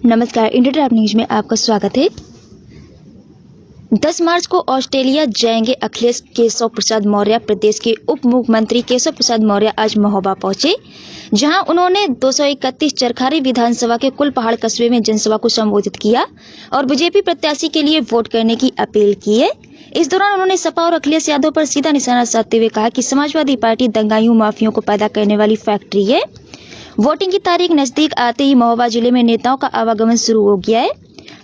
नमस्कार, India top news में आपका स्वागत है। 10 मार्च को ऑस्ट्रेलिया जाएंगे अखिलेश केशव प्रसाद मौर्य। प्रदेश के उप मुख्यमंत्री केशव प्रसाद मौर्य आज महोबा पहुंचे, जहां उन्होंने 231 चरखारी विधानसभा के कुलपहाड़ कस्बे में जनसभा को संबोधित किया और बीजेपी प्रत्याशी के लिए वोट करने की अपील की है। इस दौरान उन्होंने सपा और अखिलेश यादव पर सीधा निशाना साधते हुए कहा कि समाजवादी पार्टी दंगाइयों माफियों को पैदा करने वाली फैक्ट्री है। वोटिंग की तारीख नजदीक आते ही महोबा जिले में नेताओं का आवागमन शुरू हो गया है।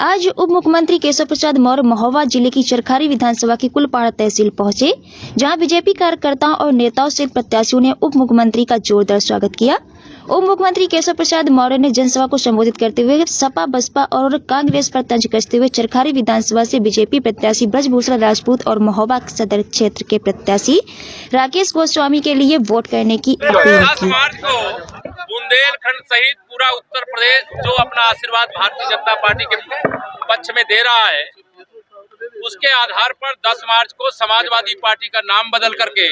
आज उप मुख्यमंत्री केशव प्रसाद मौर्य महोबा जिले की चरखारी विधानसभा की कुलपहाड़ तहसील पहुंचे, जहां बीजेपी कार्यकर्ताओं और नेताओं से प्रत्याशियों ने उप मुख्यमंत्री का जोरदार स्वागत किया। उप मुख्यमंत्री केशव प्रसाद मौर्य ने जनसभा को संबोधित करते हुए सपा, बसपा और कांग्रेस पर तंज कसते हुए चरखारी विधानसभा से बीजेपी प्रत्याशी ब्रजभूषण राजपूत और महोबा सदर क्षेत्र के प्रत्याशी राकेश गोस्वामी के लिए वोट करने की अपील की। बुंदेलखंड सहित पूरा उत्तर प्रदेश जो अपना आशीर्वाद भारतीय जनता पार्टी के पक्ष में दे रहा है, उसके आधार पर 10 मार्च को समाजवादी पार्टी का नाम बदल करके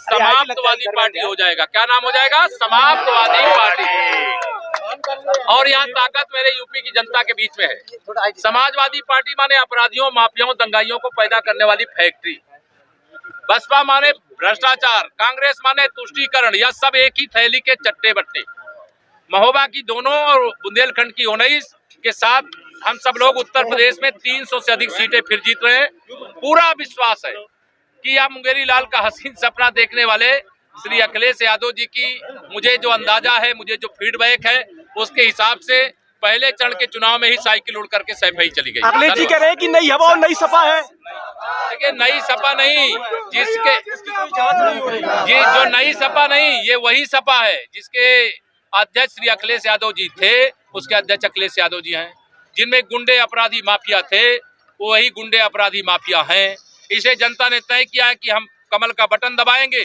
समाप्तवादी पार्टी हो जाएगा। क्या नाम हो जाएगा? समाप्तवादी पार्टी। और यहाँ ताकत मेरे यूपी की जनता के बीच में है। समाजवादी पार्टी माने अपराधियों, माफियाओं, दंगाइयों को पैदा करने वाली फैक्ट्री। बसपा माने भ्रष्टाचार, कांग्रेस माने तुष्टीकरण। यह सब एक ही थैली के चट्टे बट्टे। महोबा की दोनों और बुंदेलखंड की 19 के साथ हम सब लोग उत्तर प्रदेश में 300 से अधिक सीटें फिर जीत रहे हैं। पूरा विश्वास है कि यह मुंगेरी लाल का हसीन सपना देखने वाले श्री अखिलेश यादव जी की मुझे जो अंदाजा है, मुझे जो फीडबैक है, उसके हिसाब से पहले चरण के चुनाव में ही साइकिल उड़ करके सैफई चली गई। अखिलेश जी कह रहे हैं कि नई हवा और नई सपा है। देखिए, नई सपा नहीं, जिसके जो नई सपा नहीं, ये वही सपा है जिसके अध्यक्ष श्री अखिलेश यादव जी थे। उसके अध्यक्ष अखिलेश यादव जी हैं। जिनमें गुंडे अपराधी माफिया थे, वो वही गुंडे अपराधी माफिया हैं। इसे जनता ने तय किया है कि हम कमल का बटन दबाएंगे,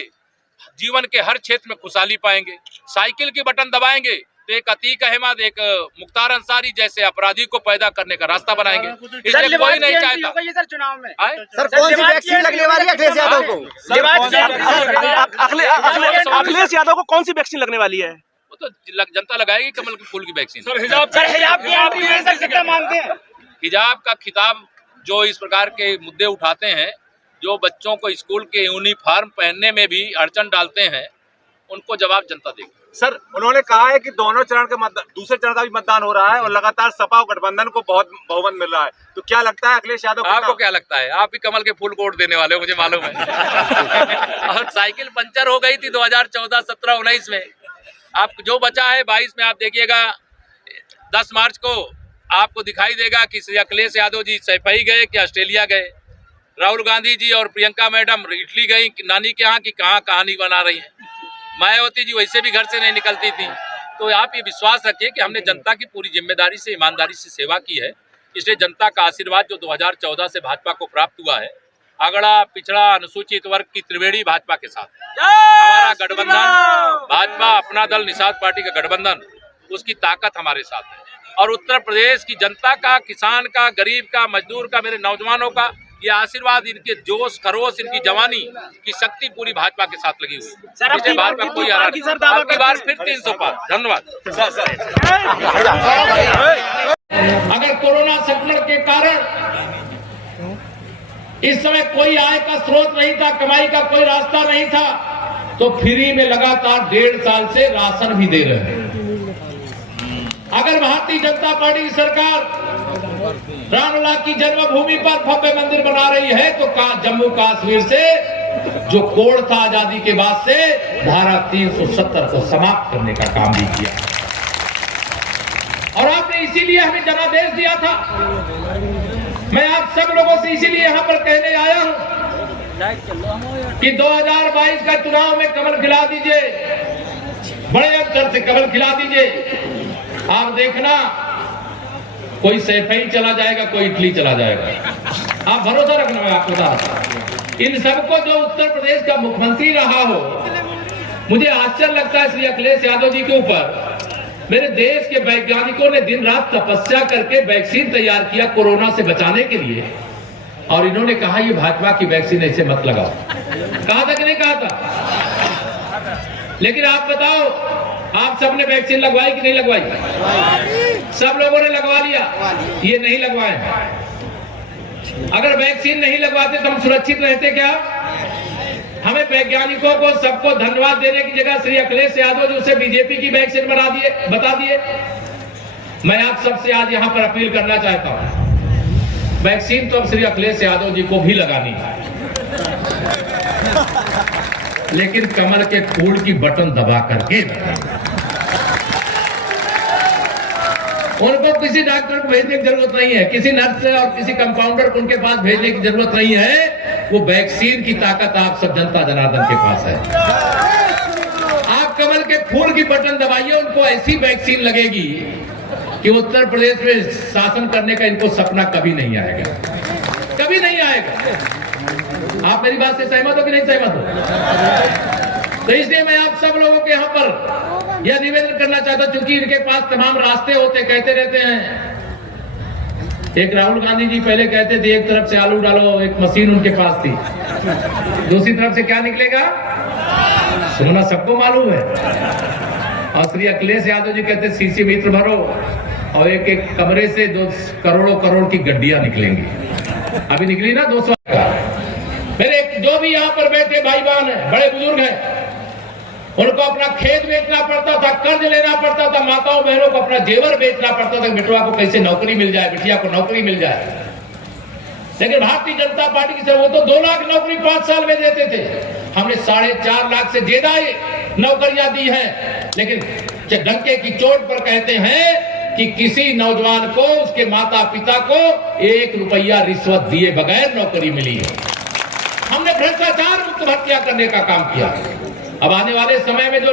जीवन के हर क्षेत्र में खुशहाली पाएंगे। साइकिल की बटन दबाएंगे तो एक अतीक अहमद, एक मुख्तार अंसारी जैसे अपराधी को पैदा करने का रास्ता बनाएंगे। इसलिए कोई नहीं चाहता। सर, चुनाव में सर, कौन सी वैक्सीन लगने वाली है अखिलेश यादव को? अखिलेश यादव को कौन सी वैक्सीन लगने वाली है? वो तो जनता लगाएगी कमल के फूल की वैक्सीन। हिजाब का खिताब जो इस प्रकार के मुद्दे उठाते हैं, जो बच्चों को स्कूल के यूनिफॉर्म पहनने में भी अड़चन डालते हैं, उनको जवाब जनता देगी। सर, उन्होंने कहा है कि दोनों चरण के दूसरे चरण का भी मतदान हो रहा है और लगातार सपा और गठबंधन को बहुत बहुमत मिल रहा है। तो क्या लगता है अखिलेश यादव? आपको क्या लगता है? आप भी कमल के फूल को वोट देने वाले हो, मुझे मालूम है। और साइकिल पंचर हो गई थी 2014, 17, 19 में। आप जो बचा है 22 में, आप देखिएगा 10 मार्च को आपको दिखाई देगा कि श्री अखिलेश यादव जी सैफई गए कि ऑस्ट्रेलिया गए। राहुल गांधी जी और प्रियंका मैडम इटली गई नानी के यहाँ की कहाँ कहानी बना रही है। मायावती जी वैसे भी घर से नहीं निकलती थी। तो आप ये विश्वास रखिए कि हमने जनता की पूरी जिम्मेदारी से, ईमानदारी से सेवा की है। इसलिए जनता का आशीर्वाद जो 2014 से भाजपा को प्राप्त हुआ है, अगड़ा पिछड़ा अनुसूचित वर्ग की त्रिवेणी भाजपा के साथ हमारा गठबंधन, भाजपा अपना दल निषाद पार्टी का गठबंधन, उसकी ताकत हमारे साथ है। और उत्तर प्रदेश की जनता का, किसान का, गरीब का, मजदूर का, मेरे नौजवानों का ये आशीर्वाद, इनके जोश खरोश, इनकी जवानी की शक्ति पूरी भाजपा के साथ लगी हुई है। इसलिए भाजपा कोई आपकी बार फिर 300 पार। धन्यवाद। अगर कोरोना संक्रमण के कारण इस समय कोई आय का स्रोत नहीं था, कमाई का कोई रास्ता नहीं था, तो फ्री में लगातार 1.5 साल से राशन भी दे रहे हैं। अगर भारतीय जनता पार्टी की सरकार रामलला की जन्मभूमि पर भव्य मंदिर बना रही है, तो जम्मू कश्मीर से जो कोड था आजादी के बाद से, धारा 370 को समाप्त करने का काम भी किया। और आपने इसीलिए हमें जनादेश दिया था। मैं आप सब लोगों से इसीलिए यहाँ पर कहने आया हूँ कि 2022 का चुनाव में कमल खिला दीजिए, बड़े अंतर से कमल खिला दीजिए। आप देखना, कोई सैफई चला जाएगा, कोई इटली चला जाएगा। आप भरोसा रखना। मैं आपको बता, इन सबको जो उत्तर प्रदेश का मुख्यमंत्री रहा हो, मुझे आश्चर्य लगता है श्री अखिलेश यादव जी के ऊपर। मेरे देश के वैज्ञानिकों ने दिन रात तपस्या करके वैक्सीन तैयार किया कोरोना से बचाने के लिए, और इन्होंने कहा ये भाजपा की वैक्सीन ऐसे मत लगाओ। कहा था कि नहीं कहा था? लेकिन आप बताओ, आप सबने वैक्सीन लगवाई कि नहीं लगवाई? सब लोगों ने लगवा लिया, ये नहीं लगवाए। अगर वैक्सीन नहीं लगवाते तो हम सुरक्षित रहते क्या? हमें वैज्ञानिकों को सबको धन्यवाद देने की जगह श्री अखिलेश यादव जी उसे बीजेपी की वैक्सीन बता दिए। मैं आप सबसे आज यहां पर अपील करना चाहता हूं, वैक्सीन तो अब श्री अखिलेश यादव जी को भी लगानी है, लेकिन कमल के फूल की बटन दबा करके उनको किसी डॉक्टर को भेजने की जरूरत नहीं है, किसी नर्स और किसी कंपाउंडर को उनके पास भेजने की जरूरत नहीं है। वो वैक्सीन की ताकत आप सब जनता जनार्दन के पास है। आप कमल के फूल की बटन दबाइए, उनको ऐसी वैक्सीन लगेगी कि उत्तर प्रदेश में शासन करने का इनको सपना कभी नहीं आएगा, कभी नहीं आएगा। आप मेरी बात से सहमत हो कि नहीं सहमत हो? तो इसलिए मैं आप सब लोगों के यहाँ पर यह निवेदन करना चाहता हूं, क्योंकि इनके पास तमाम रास्ते होते, कहते रहते हैं। एक राहुल गांधी जी पहले कहते थे एक तरफ से आलू डालो, एक मशीन उनके पास थी, दूसरी तरफ से क्या निकलेगा सोना, सबको मालूम है। और श्री अखिलेश यादव जी कहते सीसी मित्र भरो और एक एक कमरे से 2 करोड़ों करोड़ की गड्डियां निकलेंगी। अभी निकली ना 200 का। फिर जो भी यहाँ पर बैठे भाई बहन है, बड़े बुजुर्ग हैं, उनको अपना खेत बेचना पड़ता था, कर्ज लेना पड़ता था, माताओं बहनों को अपना जेवर बेचना पड़ता था, बेटवा को कैसे नौकरी मिल जाए, बिटिया को नौकरी मिल जाए। लेकिन भारतीय जनता पार्टी की वो तो 2 लाख नौकरी 5 साल में देते थे, हमने 4.5 लाख से ज्यादा नौकरियां दी हैं। लेकिन डंके की चोट पर कहते हैं कि किसी नौजवान को, उसके माता पिता को 1 रुपया रिश्वत दिए बगैर नौकरी मिली है। हमने भ्रष्टाचार मुक्त भर्तियां करने का काम किया। अब आने वाले समय में जो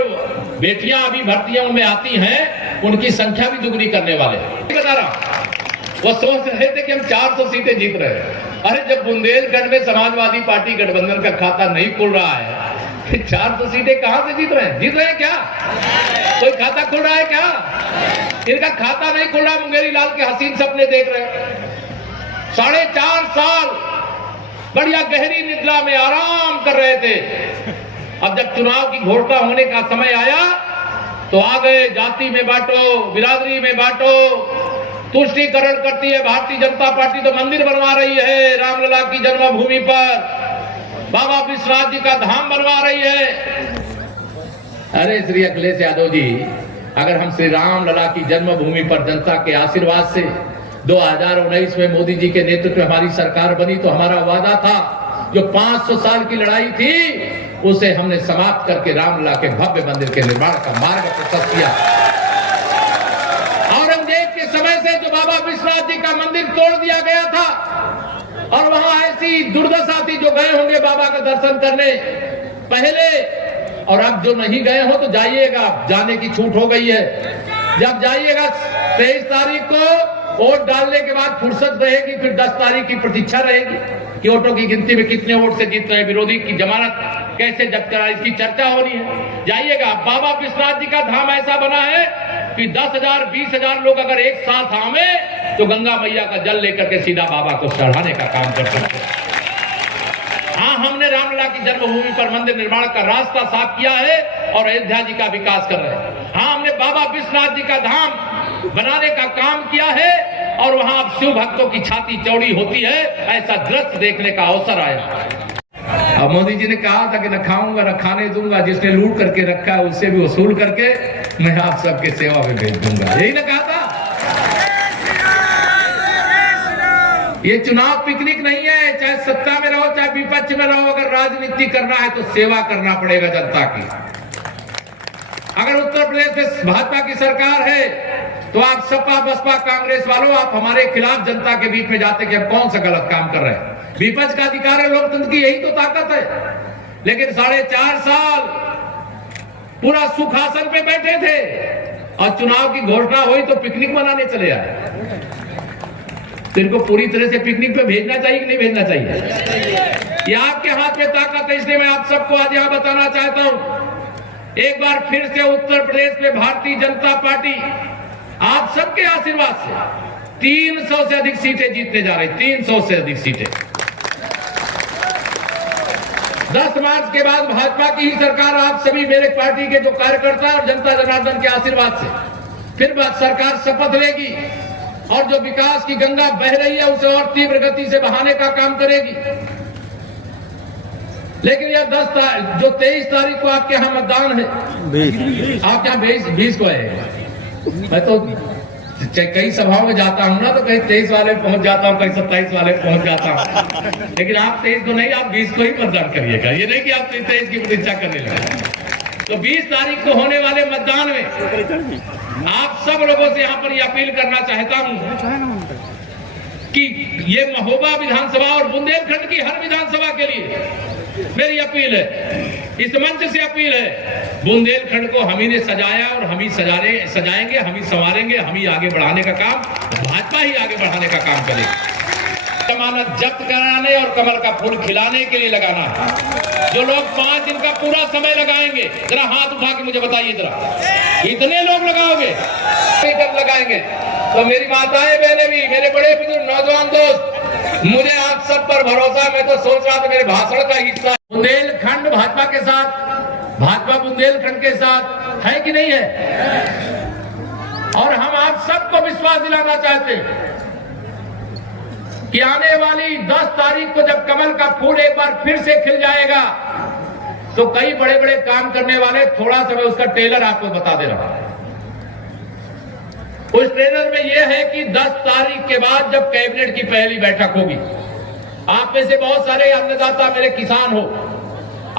बेटियां अभी भर्तियों में आती हैं, उनकी संख्या भी दुगनी करने वाले हैं। बता रहा, वो सोच रहे थे कि हम 400 सीटें जीत रहे हैं। अरे जब बुंदेलखंड में समाजवादी पार्टी गठबंधन का खाता नहीं खुल रहा है, 400 सीटें कहां से जीत रहे हैं? जीत रहे हैं क्या? कोई खाता खुल रहा है क्या? इनका खाता नहीं खुल रहा, मुंगेरी लाल के हसीन सपने देख रहे हैं। 4.5 साल बढ़िया गहरी निद्रा में आराम कर रहे थे। अब जब चुनाव की घोषणा होने का समय आया तो आ गए, जाति में बांटो, बिरादरी में बांटो, तुष्टीकरण करती है भारतीय जनता पार्टी। तो मंदिर बनवा रही है रामलला की जन्मभूमि पर, बाबा विश्वनाथ जी का धाम बनवा रही है। अरे श्री अखिलेश यादव जी, अगर हम श्री रामलला की जन्मभूमि पर जनता के आशीर्वाद से 2019 में मोदी जी के नेतृत्व में हमारी सरकार बनी, तो हमारा वादा था जो 500 साल की लड़ाई थी उसे हमने समाप्त करके रामलला के भव्य मंदिर के निर्माण का मार्ग प्रशस्त किया। औरंगजेब के समय से जो बाबा विश्वनाथ जी का मंदिर तोड़ दिया गया था, और वहां ऐसी दुर्दशा थी, जो गए होंगे बाबा का दर्शन करने पहले, और अब जो नहीं गए हो तो जाइएगा, जाने की छूट हो गई है। जब जाइएगा 23 तारीख को वोट डालने के बाद फुर्सत रहेगी, फिर 10 तारीख की प्रतीक्षा रहेगी कि वोटों की गिनती में कितने वोट से जीत रहे, विरोधी की जमानत कैसे जब्त करा, इसकी चर्चा होनी है। जाइएगा, बाबा विश्वनाथ जी का धाम ऐसा बना है कि 10,000 20,000 लोग अगर एक साथ आवे तो गंगा मैया का जल लेकर के सीधा बाबा को चढ़ाने का काम कर सकते हैं। हाँ, हमने रामलला की जन्मभूमि पर मंदिर निर्माण का रास्ता साफ किया है और अयोध्या जी का विकास कर रहे हैं। हाँ, हमने बाबा विश्वनाथ जी का धाम बनाने का काम किया है और वहां अब शिव भक्तों की छाती चौड़ी होती है, ऐसा दृश्य देखने का अवसर आया। अब मोदी जी ने कहा था कि न खाऊंगा न खाने दूंगा, जिसने लूट करके रखा है उससे भी वसूल करके मैं आप सबके सेवा में भेज दूंगा, यही ना कहा था। ये चुनाव पिकनिक नहीं है, चाहे सत्ता में रहो चाहे विपक्ष में रहो, अगर राजनीति करना है तो सेवा करना पड़ेगा जनता की। अगर उत्तर प्रदेश में भाजपा की सरकार है तो आप सपा बसपा कांग्रेस वालों, आप हमारे खिलाफ जनता के बीच में जाते कि हम कौन सा गलत काम कर रहे हैं। विपक्ष का अधिकार है, लोकतंत्र की यही तो ताकत है। लेकिन 4.5 साल पूरा सुखासन पे बैठे थे और चुनाव की घोषणा हुई तो पिकनिक मनाने चले आए। तो इनको पूरी तरह से पिकनिक पे भेजना चाहिए कि नहीं भेजना चाहिए? ये आपके हाथ में ताकत है। इसलिए मैं आप सबको आज यहां बताना चाहता हूं, एक बार फिर से उत्तर प्रदेश में भारतीय जनता पार्टी आप सबके आशीर्वाद से 300 से अधिक सीटें जीतने जा रही, 300 से अधिक सीटें। 10 मार्च के बाद भाजपा की ही सरकार, आप सभी मेरे पार्टी के जो कार्यकर्ता और जनता जनार्दन के आशीर्वाद से फिर सरकार शपथ लेगी और जो विकास की गंगा बह रही है उसे और तीव्र गति से बहाने का काम करेगी। लेकिन यह 23 तारीख को आपके यहाँ मतदान है, आपके यहाँ 20 को है। मैं तो कई सभाओं में जाता हूं ना, तो कहीं 23 वाले पहुंच जाता हूं, कहीं 27 वाले पहुंच जाता हूं, लेकिन आप 23 को नहीं, आप 20 को ही मतदान करिएगा। ये नहीं कि आप 23 की प्रतीक्षा करने लगे। तो 20 तारीख को होने वाले मतदान में आप सब लोगों से यहाँ पर ये अपील करना चाहता हूं कि ये महोबा विधानसभा और बुंदेलखंड की हर विधानसभा के लिए मेरी अपील है, इस मंच से अपील है, बुंदेलखंड को हम ही ने सजाया और हम ही सजाएंगे, हम ही संवारेंगे, हम ही आगे बढ़ाने का काम, भाजपा ही आगे बढ़ाने का काम करेगी। जमानत जब्त कराने और कमल का फूल खिलाने के लिए लगाना है। जो लोग 5 दिन का पूरा समय लगाएंगे, जरा हाथ उठा के मुझे बताइए, जरा इतने लोग लगाओगे, कब लगाएंगे? तो मेरी माताएं बहनें भी, मेरे बड़े बुजुर्ग नौजवान दोस्त, मुझे आप सब पर भरोसा। मैं तो सोच रहा था मेरे भाषण का हिस्सा बुंदेलखंड भाजपा के साथ, भाजपा बुंदेलखंड के साथ है कि नहीं है? और हम आप सबको विश्वास दिलाना चाहते हैं कि आने वाली 10 तारीख को जब कमल का फूल एक बार फिर से खिल जाएगा तो कई बड़े बड़े काम करने वाले, थोड़ा सा मैं उसका ट्रेलर आपको बता दे रहा हूं। उस ट्रेलर में यह है कि 10 तारीख के बाद जब कैबिनेट की पहली बैठक होगी, आप में से बहुत सारे अन्नदाता मेरे किसान हो,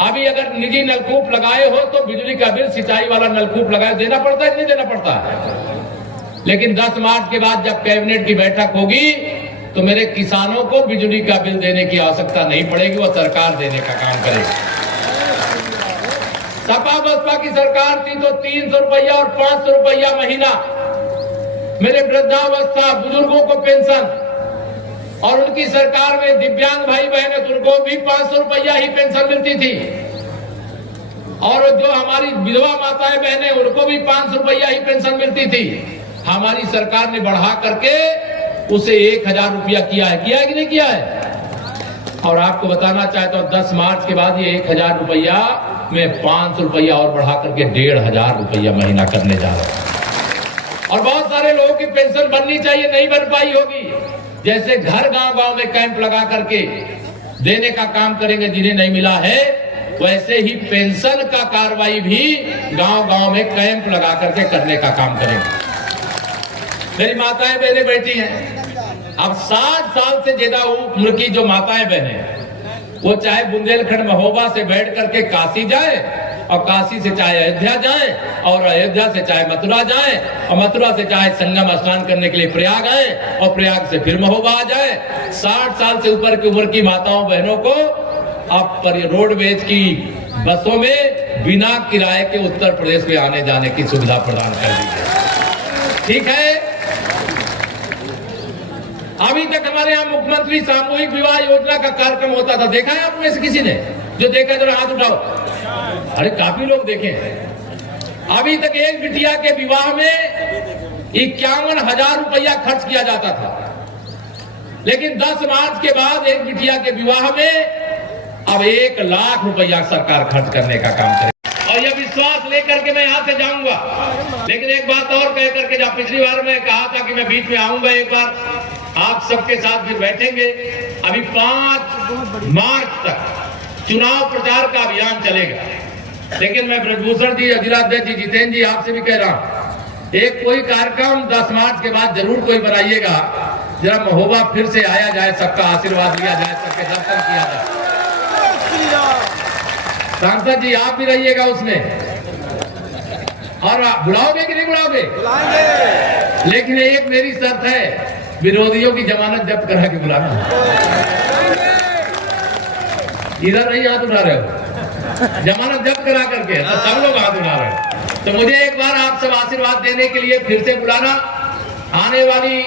अभी अगर निजी नलकूप लगाए हो तो बिजली का बिल, सिंचाई वाला नलकूप लगाए, देना पड़ता है कि नहीं देना पड़ता है? लेकिन 10 मार्च के बाद जब कैबिनेट की बैठक होगी तो मेरे किसानों को बिजली का बिल देने की आवश्यकता नहीं पड़ेगी, वो सरकार देने का काम करेगी। सपा बसपा की सरकार थी तो 300 रुपया और 500 रुपया महीना मेरे वृद्धावस्था बुजुर्गों को पेंशन, और उनकी सरकार में दिव्यांग भाई बहन है तो उनको भी 500 रुपया ही पेंशन मिलती थी, और जो हमारी विधवा माताएं बहनें उनको भी 500 रुपया ही पेंशन मिलती थी। हमारी सरकार ने बढ़ा करके उसे 1000 रुपया किया है कि नहीं किया है? और आपको बताना चाहता हूं 10 मार्च के बाद ये 1000 रुपया में 500 रुपया और बढ़ा करके 1500 रुपया महीना करने जा रहा है। और बहुत सारे लोगों की पेंशन बननी चाहिए, नहीं बन पाई होगी, जैसे घर गांव में कैंप लगा करके देने का काम करेंगे जिन्हें नहीं मिला है, वैसे ही पेंशन का कार्रवाई भी गांव में कैंप लगा करके करने का काम करेंगे। मेरी माताएं बहनें बैठी हैं, अब 60 साल से ज्यादा उम्र की जो माताएं बहनें, वो चाहे बुंदेलखंड महोबा से बैठ करके काशी जाए, और काशी से चाहे अयोध्या जाए, और अयोध्या से चाहे मथुरा जाए, और मथुरा से चाहे संगम स्नान करने के लिए प्रयाग आए, और प्रयाग से फिर महोबा आ जाए। 60 साल से ऊपर की उम्र की माताओं बहनों को अब रोडवेज की बसों में बिना किराए के उत्तर प्रदेश में आने जाने की सुविधा प्रदान कर दी है। ठीक है, अभी तक हमारे यहाँ मुख्यमंत्री सामूहिक विवाह योजना का कार्यक्रम होता था, देखा है आप में से किसी ने? जो देखा जरा हाथ उठाओ। अरे काफी लोग देखे। अभी तक एक बिटिया के विवाह में 51,000 रुपया खर्च किया जाता था, लेकिन 10 मार्च के बाद एक बिटिया के विवाह में अब 1 लाख रुपया सरकार खर्च करने का काम करे। और यह विश्वास लेकर के मैं यहाँ से जाऊंगा। लेकिन एक बात और कह करके, जब पिछली बार मैं कहा था कि मैं बीच में आऊंगा, एक बार आप सबके साथ फिर बैठेंगे। अभी 5 मार्च तक चुनाव प्रचार का अभियान चलेगा, लेकिन मैं ब्रजभूषण जी, जिलाध्यक्ष जी, जितेंद्र जी, आपसे भी कह रहा हूं, एक कोई कार्यक्रम 10 मार्च के बाद जरूर कोई बनाइएगा, जरा महोबा फिर से आया जाए, सबका आशीर्वाद लिया जाए, सबके दर्शन किया जाए। सांसद जी आप भी रहिएगा उसमें, और आप बुलाओगे कि नहीं बुलाओगे? बुलाएंगे। लेकिन एक मेरी शर्त है, विरोधियों की जमानत जब्त करा के बुलाना। इधर नहीं हाथ उठा रहे हो, जमानत जब्त करा करके, तो सब लोग हाथ उठा रहे हो। तो मुझे एक बार आप सब आशीर्वाद देने के लिए फिर से बुलाना। आने वाली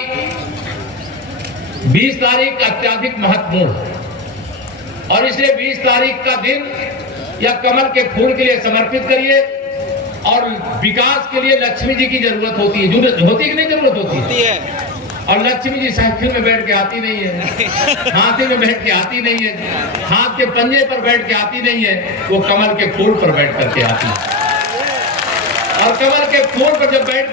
20 तारीख अत्यधिक महत्वपूर्ण, और इसलिए 20 तारीख का दिन या कमल के फूल के लिए समर्पित करिए। और विकास के लिए लक्ष्मी जी की जरूरत होती है, होती कि नहीं जरूरत होती है? और लक्ष्मी जी साइकिल में बैठ के आती नहीं है, हाथी में बैठ के आती नहीं है, हाथ के पंजे पर बैठ के आती नहीं है, वो कमल के फूल पर बैठ करके आती है। और कमल के फूल पर जब बैठ